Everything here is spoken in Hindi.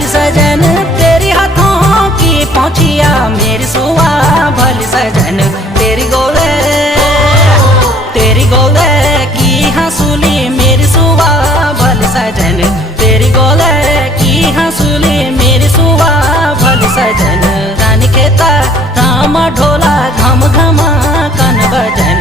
भल सजन तेरी हाथों की पहुंचिया मेरी सुआ भल सजन तेरी गोले की हंसुली मेरी सुआ भल सजन तेरी गोले की हंसुली मेरी सुआ भल सजन रानी खेता राम ढोला घम घमा कन भजन